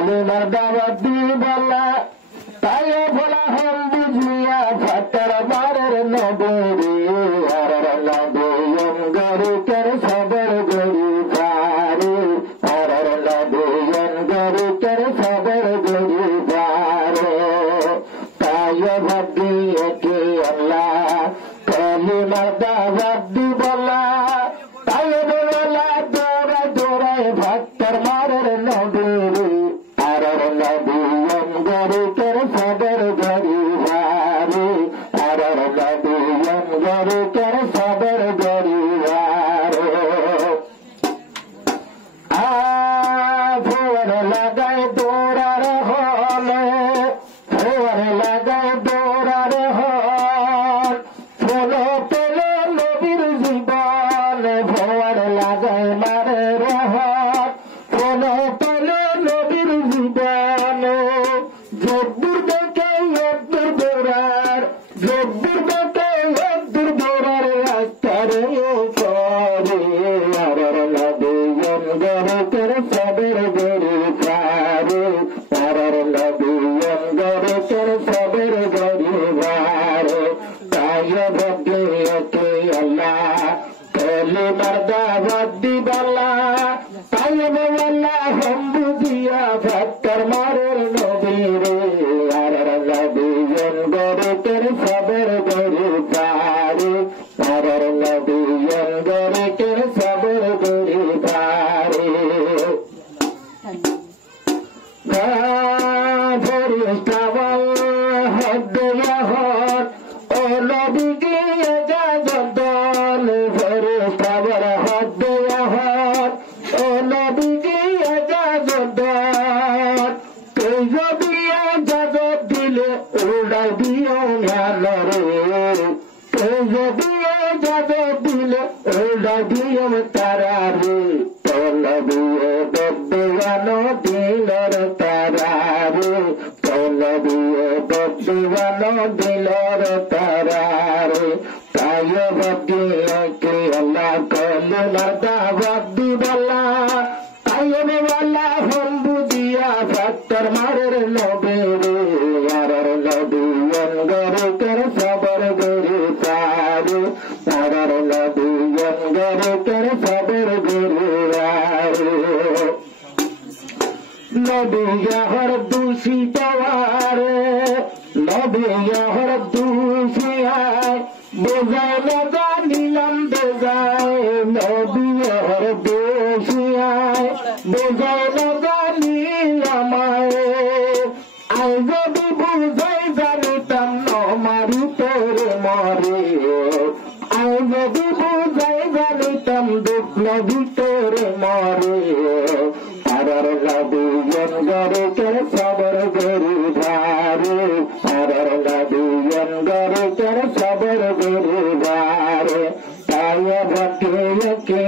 কালিমার দাওয়াত দিবালা তাই বলা হল বুঝিয়া ফাটার বারের নবী আর নবী গরিকের সবর গরি পারে আর নবী গরিকের সবর গরি পারে তাই ভাবিয়ে কি আল্লাহ কালিমার দাওয়াত দিবালা তাই বলা দৌড়ায় দৌড়ায় ভক্তর মারের নবী আর নবী গরিকের সবর গরি পারে আর নবী গরিকের সবর গরি পারে ভোর লাগায় দৌড়ার হলে ভোর লাগায় দৌড়ার হল ফলো পেলে নবীর জীবন ভোর লাগায় মারে রহত ফলো পেলে নবীর জীবন জব্বুর দেখে একদুর দৌড়ার জব্বুর দেখে একদুর দৌড়ার রাস্তারে পরে আর নবী গরিকের সবর গরি পারে আর নবী গরিকের সবর গরি পারে তাই ভাবিয়ে কি আল্লাহ কালিমার দাওয়াত দিবালা তাই বলা হল বুঝিয়া ভক্তর মারের নবী রে আর নবী গরিকের সবর গরি পারে আর নবী গরিকের সবর গরি পারে ফেরেশতাওয়াল হদ্দয়াহর ও নবীকে ইজাজত দেন ফেরেশতাওয়াল হদ্দয়াহর ও নবীকে ইজাজত দেন কে যদি ইজাজত দিলে উড়াই দিও না রে কে যদি ইজাজত দিলে উড়াই দিও তারা রে তো নবী বদওয়ানো দিলর তারা রে তো নবী বদওয়ানো দিলর তারা রে তাই ভাবিয়ে কি আল্লাহ কালিমার দাওয়াত দিবালা তাই বলা হল বুঝিয়া ভক্তর মারের নবী রে আর নবী গরিকের সবর গরি পারে আর নবী গরিকের সবর গরি পারে নবী হর দূষিত আরে নবী হর দূষিয়ায় বোঝায় না জানিলাম বোঝায় নবী হর দূষিয়ায় বোঝায় না জানিলাম আই যদি বুঝাই জানিতাম নমারি তোরে মরে আই যদি বুঝাই জানিতাম দুঃখ নবী তোরে মরে আর নবী গরিকের সবর গরি পারে আর নবী গরিকের সবর গরি পারে তাই ভাবিয়ে কি